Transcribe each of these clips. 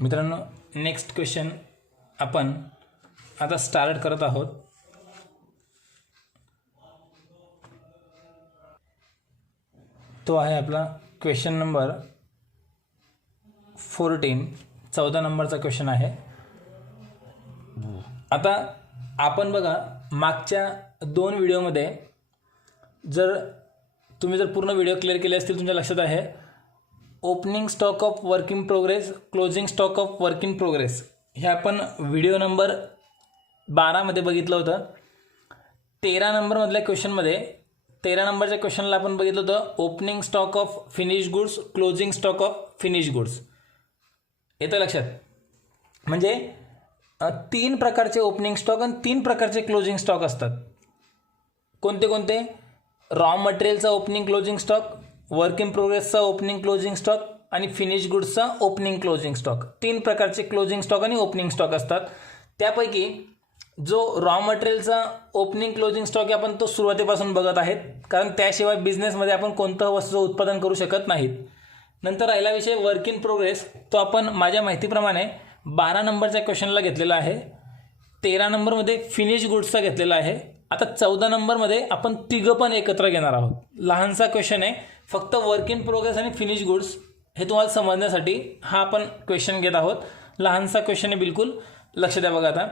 मित्रांनो, next question आपण आता स्टार्ट करत आहोत. तो आहे आपला क्वेश्चन नंबर 14. 14 नंबरचा क्वेश्चन आहे. आता आपण बघा, मागच्या 2 व्हिडिओमध्ये तुम्ही जर पूर्ण व्हिडिओ क्लिअर केले असतील तुमच्या लक्षात आहे, opening stock of work in progress, closing stock of work in progress हे आपण व्हिडिओ नंबर 12 मध्ये बघितलं होतं. 13 नंबरमधल्या क्वेश्चनमध्ये 13 नंबरच्या क्वेश्चनला आपण बघितलं होतं opening stock of finish goods, closing stock of finish goods. येतं लक्षात? म्हणजे 3 प्रकारचे ओपनिंग स्टॉक आणि 3 प्रकारचे क्लोजिंग स्टॉक असतात. कोणते कोणते? रॉ मटेरियलचा opening closing stock, work in प्रोग्रेसचा ओपनिंग क्लोजिंग स्टॉक आणि फिनिश गुड्सचा ओपनिंग क्लोजिंग स्टॉक. 3 प्रकारचे क्लोजिंग स्टॉक आणि ओपनिंग स्टॉक असतात. त्यापैकी जो रॉ मटेरियलचा ओपनिंग क्लोजिंग स्टॉक आहे आपण तो सुरुवातीपासून बघत आहेत, कारण त्याशिवाय बिझनेसमध्ये आपण कोणतं वस्तूचं उत्पादन करू शकत नाहीत. नंतर राहिला विषय वर्क इन प्रोग्रेस, तो आपण माझ्या माहितीप्रमाणे 12 नंबरच्या क्वेश्चनला घेतलेला आहे. 13 नंबरमध्ये फिनिश गुड्सचा घेतलेला आहे. आता 14 नंबरमध्ये आपण तिघं पण एकत्र घेणार आहोत. लहानसा क्वेश्चन आहे, फक्त वर्क इन प्रोग्रेस आणि फिनिश गुड्स हे तुम्हाला समजण्यासाठी हा आपण क्वेश्चन घेत आहोत. लहानसा क्वेश्चन आहे, बिलकुल लक्ष द्या. बघा आता,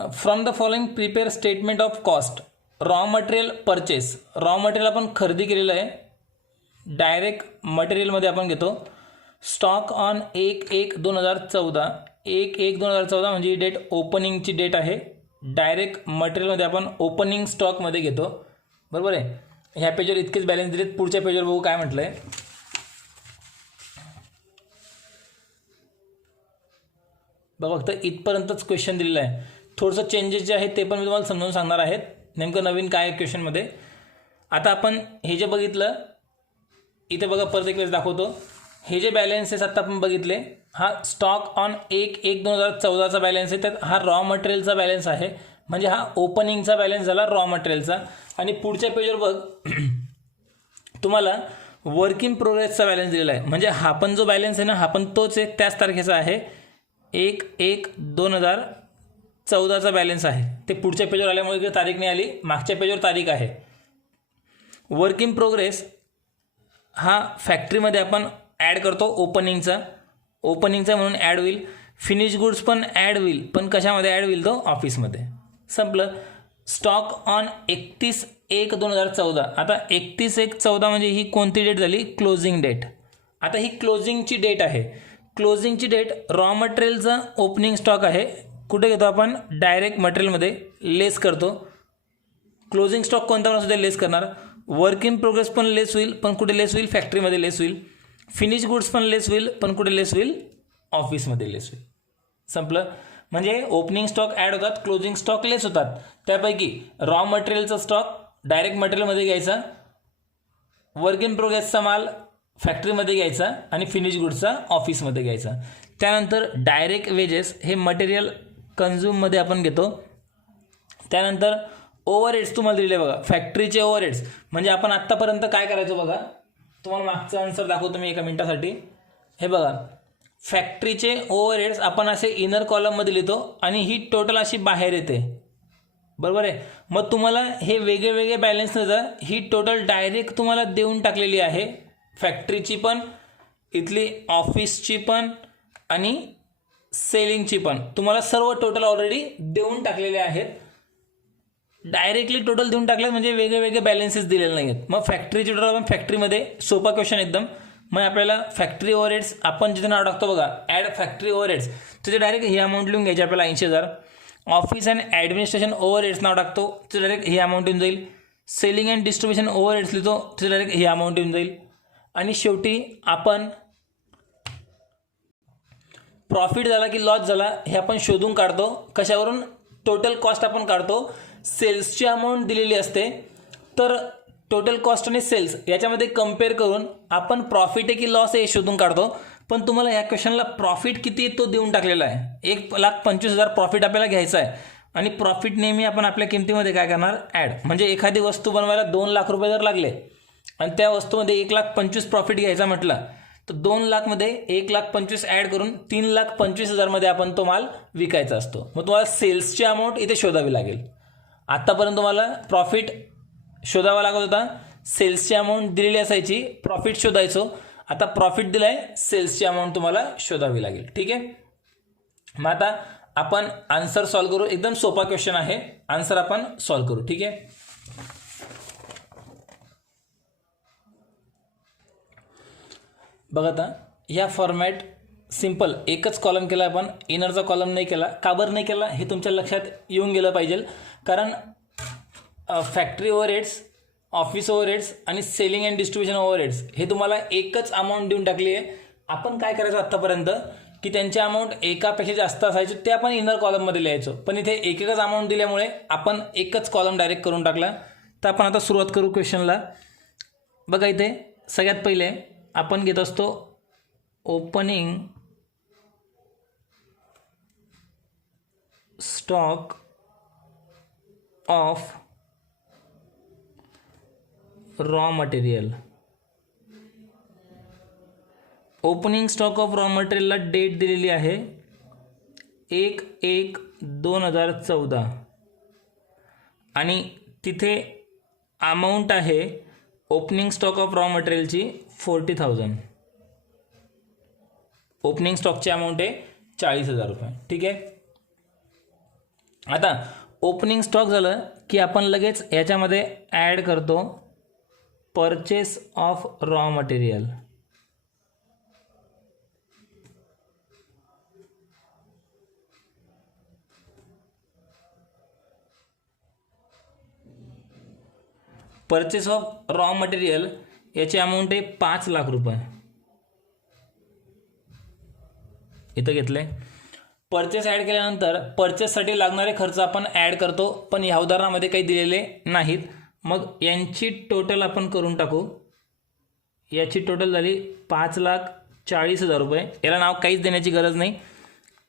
from the following prepare statement of cost raw material purchase. Raw material आपण खरेदी केलेलं आहे, डायरेक्ट मटेरियलमध्ये आपण घेतो. स्टॉक ऑन 1/1/2014, 1/1/2014 म्हणजे ही डेट ओपनिंगची डेट आहे. डायरेक्ट मटेरियलमध्ये आपण ओपनिंग स्टॉकमध्ये घेतो. बरोबर आहे? ह्या पेजवर इतकेच बॅलन्स दिलेत. पुढच्या पेजवर बघू काय म्हटलं आहे. बघा, फक्त इथपर्यंतच क्वेश्चन दिलेलं आहे. थोडंसं चेंजेस जे आहेत ते पण मी तुम्हाला समजावून सांगणार आहेत, नेमकं नवीन काय आहे क्वेश्चनमध्ये. आता आपण हे जे बघितलं, इथे बघा परत एक वेळेस दाखवतो. हे जे बॅलन्सेस आता आपण बघितले, हा स्टॉक ऑन 1/1/2014चा बॅलन्स आहे. त्यात हा रॉ मटेरियलचा बॅलन्स आहे, म्हणजे हा ओपनिंगचा बॅलन्स झाला रॉ मटेरियलचा. आणि पुढच्या पेजवर बघ तुम्हाला वर्क इन प्रोग्रेसचा बॅलन्स दिलेला आहे, म्हणजे हा पण जो बॅलन्स आहे ना, हा पण तोच आहे, त्याच तारखेचा आहे. 1/1/2014चा बॅलन्स आहे. ते पुढच्या पेजवर आल्यामुळे इकडे तारीख नाही आली, मागच्या पेजवर तारीख आहे. वर्क इन प्रोग्रेस हा फॅक्टरीमध्ये आपण ॲड करतो ओपनिंगचा म्हणून ॲड होईल. फिनिश गुड्स पण ॲड होईल, पण कशामध्ये ॲड होईल? तो ऑफिसमध्ये. संपलं. Stock on 31/1/2014. आता 31/1/14 म्हणजे ही कोणती डेट झाली? Closing date. आता ही क्लोजिंगची डेट आहे. क्लोजिंगची डेट रॉ मटेरियलचा ओपनिंग स्टॉक आहे. कुठे घेतो आपण? डायरेक्ट मटेरियलमध्ये लेस करतो. क्लोजिंग स्टॉक कोणता पण सुद्धा लेस करणार. वर्क इन प्रोग्रेस पण लेस होईल, पण कुठे लेस होईल? फॅक्टरीमध्ये लेस होईल. फिनिश गुड्स पण लेस होईल, पण कुठे लेस होईल? ऑफिसमध्ये लेस होईल. संपलं. म्हणजे ओपनिंग स्टॉक ॲड होतात, क्लोजिंग स्टॉक लेस होतात. त्यापैकी रॉ मटेरियलचा स्टॉक डायरेक्ट मटेरियलमध्ये घ्यायचा, वर्क इन प्रोग्रेसचा माल फॅक्टरीमध्ये घ्यायचा आणि फिनिश गुड्सचा ऑफिसमध्ये घ्यायचा. त्यानंतर डायरेक्ट वेजेस हे मटेरियल कन्झ्युममध्ये आपण घेतो. त्यानंतर ओव्हरहेड्स तुम्हाला दिले बघा, फॅक्टरीचे ओव्हरहेड्स म्हणजे आपण आत्तापर्यंत काय करायचो बघा, तुम्हाला मागचा आन्सर दाखवतो मी एका मिनिटासाठी. हे बघा, फॅक्टरीचे ओव्हरहेड्स आपण असे इनर कॉलममध्ये लिहितो आणि ही टोटल अशी बाहेर येते. बरोबर आहे? मग तुम्हाला हे वेगळे वेगळे बॅलन्स नव्हतं, ही टोटल डायरेक्ट तुम्हाला देऊन टाकलेली आहे. फॅक्टरीची पण, इथली ऑफिसची पण आणि सेलिंगची पण तुम्हाला सर्व टोटल ऑलरेडी देऊन टाकलेले आहेत. डायरेक्टली टोटल देऊन टाकले म्हणजे वेगळे वेगळे बॅलन्सेस दिलेले नाही आहेत. मग फॅक्टरीची टोटल आपण फॅक्टरीमध्ये, सोपा क्वेश्चन एकदम. मग आपल्याला फॅक्टरी ओव्हरहेड्स आपण जिथे नाव टाकतो बघा, ॲड फॅक्टरी ओव्हरहेड्स, तिथे डायरेक्ट ही अमाऊंट लिहून घ्यायची आपल्याला 80,000. ऑफिस अँड ॲडमिनिस्ट्रेशन ओव्हरहेड्स नाव टाकतो, तिथे डायरेक्ट ही अमाऊंट येऊन जाईल. सेलिंग अँड डिस्ट्रीब्युशन ओव्हरहेड्स लिहितो, तिथे डायरेक्ट ही अमाऊंट येऊन जाईल. आणि शेवटी आपण प्रॉफिट झाला की लॉस झाला हे आपण शोधून काढतो. कशावरून? टोटल कॉस्ट आपण काढतो. सेल्सची अमाऊंट दिलेली असते, तर टोटल कॉस्ट आणि सेल्स याच्यामध्ये कम्पेअर करून आपण प्रॉफिट आहे की लॉस आहे हे शोधून काढतो. पण तुम्हाला ह्या क्वेश्चनला प्रॉफिट किती आहे तो देऊन टाकलेला आहे. 1,25,000 प्रॉफिट आपल्याला घ्यायचा आहे. आणि प्रॉफिट नेहमी आपण आपल्या किमतीमध्ये काय करणार? ॲड. म्हणजे एखादी वस्तू बनवायला 2 लाख रुपये जर लागले आणि त्या वस्तूमध्ये 1,25,000 प्रॉफिट घ्यायचा म्हटलं तर 2,00,000मध्ये 1,25,000 ॲड करून 3,25,000मध्ये आपण तो माल विकायचा असतो. मग तुम्हाला सेल्सची अमाऊंट इथे शोधावी लागेल. आत्तापर्यंत तुम्हाला प्रॉफिट शोधावा लागत होता, सेल्सची अमाऊंट दिलेली असायची, प्रॉफिट शोधायचो. आता प्रॉफिट दिलाय, सेल्सची अमाऊंट तुम्हाला शोधावी लागेल. ठीक आहे. मग आता आपण आन्सर सॉल्व्ह करू. एकदम सोपा क्वेश्चन आहे, आन्सर आपण सॉल्व्ह करू. ठीक आहे. बघा आता ह्या फॉर्मॅट सिंपल एकच कॉलम केला आपण, इनरचा कॉलम नाही केला. का बरं नाही केला हे तुमच्या लक्षात येऊन गेलं पाहिजे. कारण फॅक्टरी ओव्हरहेड्स, ऑफिस ओव्हरहेड्स आणि सेलिंग अँड डिस्ट्रीब्युशन ओव्हरहेड्स हे तुम्हाला एकच अमाऊंट देऊन टाकली आहे. आपण काय करायचं आत्तापर्यंत की त्यांची अमाऊंट एकापेक्षा जास्त असायची ते आपण इनर कॉलममध्ये लिहायचो, पण इथे एकच अमाऊंट दिल्यामुळे आपण एकच कॉलम डायरेक्ट करून टाकला. तर आपण आता सुरुवात करू क्वेश्चनला. बघा इथे सगळ्यात पहिले आपण घेत असतो opening stock of raw material. Opening stock of raw मटेरियलला डेट दिलेली आहे 1/1/2014 आणि तिथे अमाऊंट आहे ओपनिंग स्टॉक ऑफ रॉ मटेरियलची 40,000. ओपनिंग स्टॉकची अमाऊंट आहे 40,000 रुपये. ठीक आहे. आता ओपनिंग स्टॉक झालं की आपण लगेच याच्यामध्ये ॲड करतो purchase of raw material. Purchase of raw material याची अमाऊंट आहे 5,00,000 रुपये. इथं घेतले. परचेस ॲड केल्यानंतर परचेससाठी लागणारे खर्च आपण ॲड करतो, पण ह्या उदाहरणामध्ये काही दिलेले नाहीत. मग यांची टोटल आपण करून टाकू. याची टोटल झाली 5,40,000 रुपये. याला नाव काहीच देण्याची गरज नाही.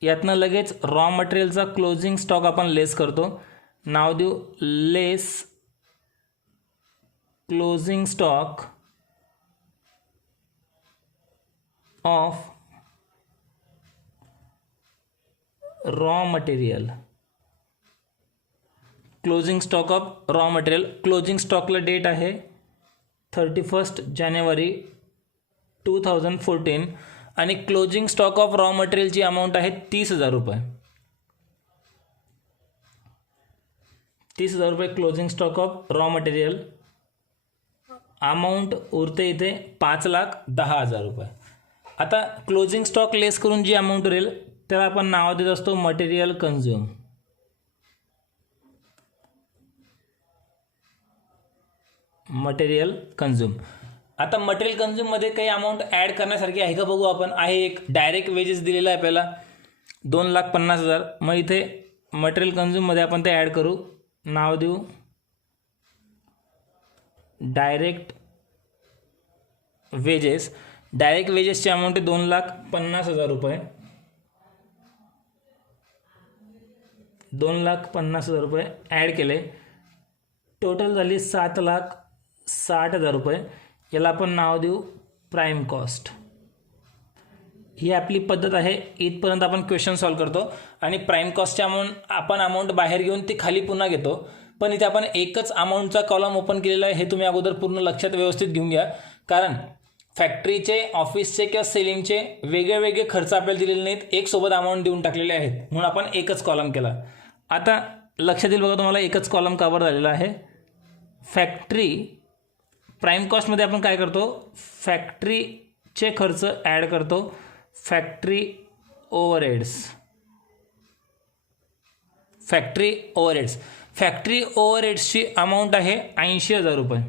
यातनं लगेच रॉ मटेरियलचा क्लोजिंग स्टॉक आपण लेस करतो. नाव देऊ less closing stock of raw material. Closing stock of raw material. Closing स्टॉकला डेट आहे 31 जानेवारी 2014 आणि क्लोजिंग स्टॉक ऑफ रॉ मटेरियलची अमाऊंट आहे 30,000 रुपये. 30,000 रुपये closing stock of raw material. Amount उरते इथे 5,10,000 रुपये. आता क्लोजिंग स्टॉक लेस करून जी अमाऊंट उरेल त्याला आपण नाव देत असतो मटेरियल कन्झ्युम. Material consume. आता मटेरियल कन्झ्युममध्ये काही अमाऊंट ॲड करण्यासारखी आहे का बघू आपण. आहे एक डायरेक्ट वेजेस दिलेला आहे आपल्याला 2,50,000. मग इथे मटेरियल कन्झ्युममध्ये आपण ते ॲड करू. नाव देऊ डायरेक्ट वेजेस. डायरेक्ट वेजेसची अमाऊंट आहे 2,50,000 रुपये. 2,50,000 रुपये ॲड केले. टोटल झाली 7,60,000 रुपये. याला आपण नाव देऊ प्राईम कॉस्ट. ही आपली पद्धत आहे. इथपर्यंत आपण क्वेश्चन सॉल्व करतो आणि प्राईम कॉस्टची अमाऊंट बाहेर घेऊन ती खाली पुन्हा घेतो. पण इथे आपण एकच अमाऊंटचा कॉलम ओपन केलेला आहे. हे तुम्ही अगोदर पूर्ण लक्षात व्यवस्थित घेऊन घ्या, कारण फॅक्टरीचे, ऑफिसचे किंवा सेलिंगचे वेगळे वेगळे खर्च आपल्याला दिलेले नाहीत, एक सोबत अमाऊंट देऊन टाकलेले आहेत, म्हणून आपण एकच कॉलम केला. आता लक्षात येईल बघा तुम्हाला एकच कॉलम कव्हर झालेला आहे. फॅक्टरी प्राईम कॉस्टमध्ये आपण काय करतो, फॅक्टरीचे खर्च ॲड करतो, फॅक्टरी ओव्हरहेड्स. फॅक्टरी ओव्हरहेड्सची अमाऊंट आहे 80,000 रुपये.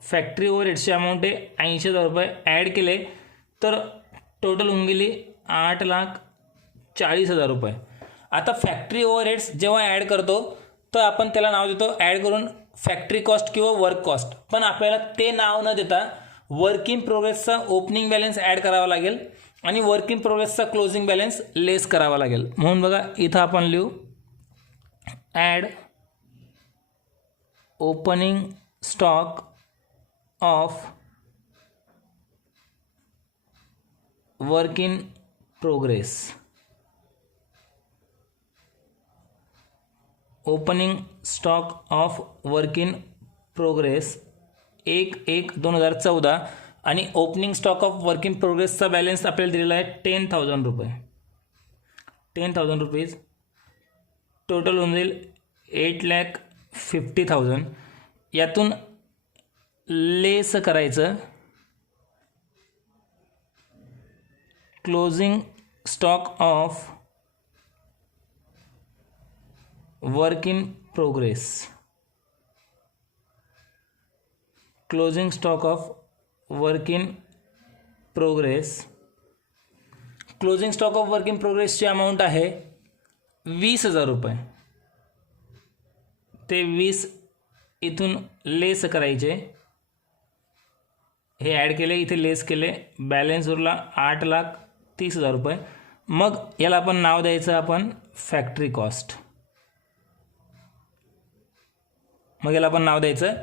फॅक्टरी ओव्हरहेड्सची अमाऊंट आहे 80,000 रुपये. ॲड केले तर टोटल होऊन गेली 8,40,000 रुपये. आता फॅक्टरी ओव्हरहेड्स जेव्हा ॲड करतो तर आपण त्याला नाव देतो ॲड करून फॅक्टरी कॉस्ट किंवा वर्क कॉस्ट. पण आपल्याला ते नाव न देता वर्क इन प्रोग्रेसचा ओपनिंग बॅलन्स ॲड करावा लागेल आणि वर्क इन प्रोग्रेसचा क्लोजिंग बॅलन्स लेस करावा लागेल. म्हणून बघा इथं आपण लिहू add opening stock of work in progress, opening stock of work in progress 1/1/2014 आणि opening stock of work in प्रोग्रेसचा बॅलन्स आपल्याला दिलेला आहे 10,000 रुपये. 10,000 रुपीज टोटल होऊन जाईल 8,50,000. यातून लेस करायचं closing stock of work in progress, closing stock of work in progress. Closing stock of work in प्रोग्रेसची अमाऊंट आहे 20,000 रुपये. ते 20 इथून लेस करायचे, हे ॲड केले, इथे लेस केले, बॅलन्स उरला 8,30,000 रुपये. मग याला आपण नाव द्यायचं आपण फॅक्टरी कॉस्ट. मग याला आपण नाव द्यायचं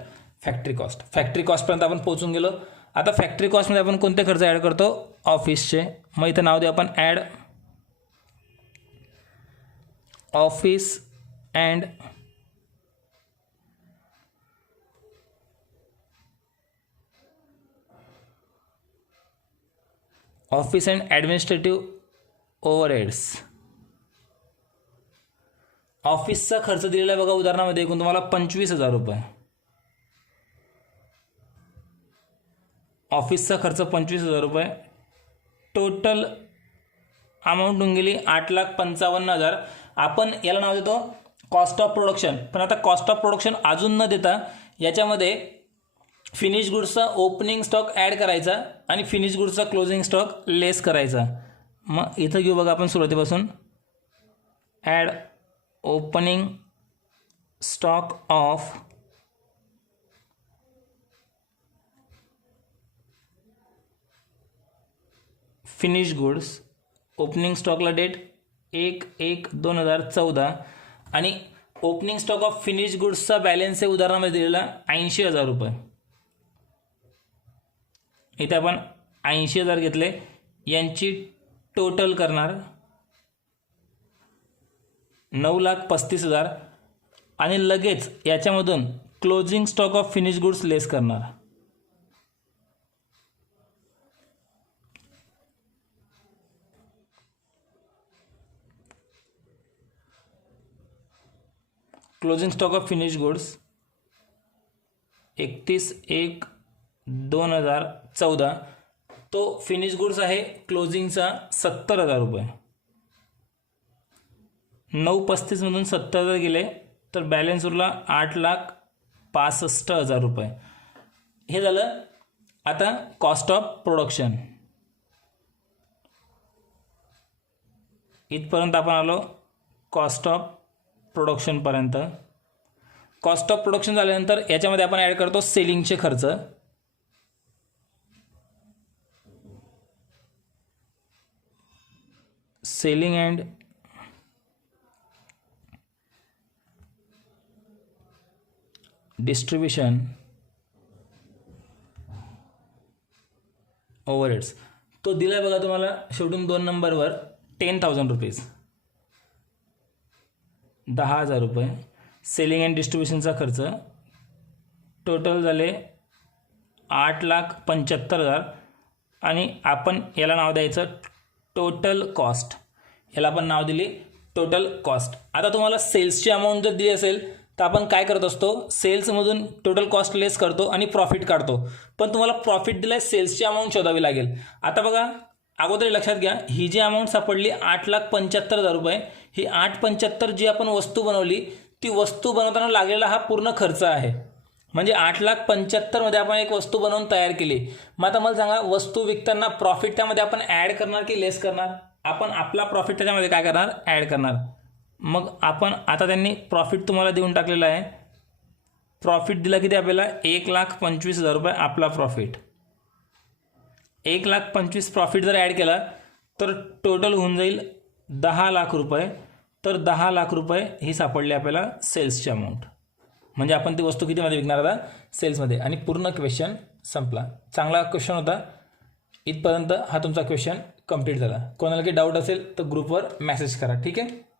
फॅक्टरी कॉस्ट. फॅक्टरी कॉस्टपर्यंत आपण पोहोचून गेलो. आता फॅक्टरी कॉस्टमध्ये आपण कोणते खर्च ॲड करतो? ऑफिसचे. मग इथं नाव देऊ आपण add office and administrative overheads. ऑफिसचा खर्च दिलेला आहे बघा उदाहरणामध्ये एकूण तुम्हाला 25,000 रुपये. ऑफिसचा खर्च 25,000 रुपये. टोटल अमाऊंट होऊन गेली 8,55,000. आपण याला नाव देतो कॉस्ट ऑफ प्रोडक्शन. पण आता कॉस्ट ऑफ प्रोडक्शन अजून न देता याच्यामध्ये फिनिश गुड्सचा ओपनिंग स्टॉक ॲड करायचा आणि फिनिश गुड्सचा क्लोजिंग स्टॉक लेस करायचा. मग इथं घेऊ बघा आपण सुरुवातीपासून add opening stock of finish goods. Opening स्टॉकला डेट 1/1/2014 आणि ओपनिंग स्टॉक ऑफ फिनिश गुड्सचा बॅलन्स आहे उदाहरणामध्ये दिलेला 80,000 रुपये. इथे आपण 80,000 घेतले, यांची टोटल करणार 9,35,000 आणि लगेच याच्यामधून closing stock of finish goods less करणार. Closing stock of finish goods 31/1/2014. तो फिनिश गुड्स आहे क्लोजिंगचा 70,000 रुपये. 9,35,000मधून 70,000 गेले तर बॅलन्स उरला 8,65,000 रुपये. हे झालं आता कॉस्ट ऑफ प्रोडक्शन. इथपर्यंत आपण आलो कॉस्ट ऑफ प्रोडक्शनपर्यंत. कॉस्ट ऑफ प्रोडक्शन झाल्यानंतर याच्यामध्ये आपण ॲड करतो सेलिंगचे खर्च. Selling and distribution overheads. तो दिला आहे बघा तुम्हाला शेवटून 2 नंबरवर 10,000 रुपीज, 10,000 रुपये. सेलिंग अँड डिस्ट्रीब्युशनचा खर्च टोटल झाले 8,75,000 आणि आपण याला नाव द्यायचं टोटल कॉस्ट. याला आपण नाव दिली टोटल कॉस्ट. आता तुम्हाला सेल्सची अमाऊंट जर दिली असेल तर आपण काय करत असतो, सेल्समधून टोटल कॉस्ट लेस करतो आणि प्रॉफिट काढतो. पण तुम्हाला प्रॉफिट दिलं आहे, सेल्सची अमाऊंट शोधावी लागेल. आता बघा अगोदर लक्षात घ्या, ही जी अमाऊंट सापडली 8,75,000 रुपये, ही 8,75,000 जी आपण वस्तू बनवली ती वस्तू बनवताना लागलेला हा पूर्ण खर्च आहे. म्हणजे 8,75,000मध्ये आपण एक वस्तू बनवून तयार केली. मग आता मला सांगा, वस्तू विकताना प्रॉफिट त्यामध्ये आपण ॲड करणार की लेस करणार? आपण आपला प्रॉफिट त्याच्यामध्ये काय करणार, ॲड करणार. मग आपण आता त्यांनी प्रॉफिट तुम्हाला देऊन टाकलेला आहे. प्रॉफिट दिला किती आपल्याला, 1,25,000 रुपये आपला प्रॉफिट. 1,25,000 प्रॉफिट जर ॲड केला तर टोटल होऊन जाईल 10,00,000 रुपये. तर 10,00,000 रुपये ही सापडली आपल्याला सेल्सची अमाऊंट. म्हणजे आपण ती वस्तू कितीमध्ये विकणार आता, सेल्समध्ये. आणि पूर्ण क्वेश्चन संपला. चांगला क्वेश्चन होता. इथपर्यंत हा तुमचा क्वेश्चन कंप्लीट झाला. कोणाला काही डाऊट असेल तर ग्रुपवर मेसेज करा. ठीक आहे.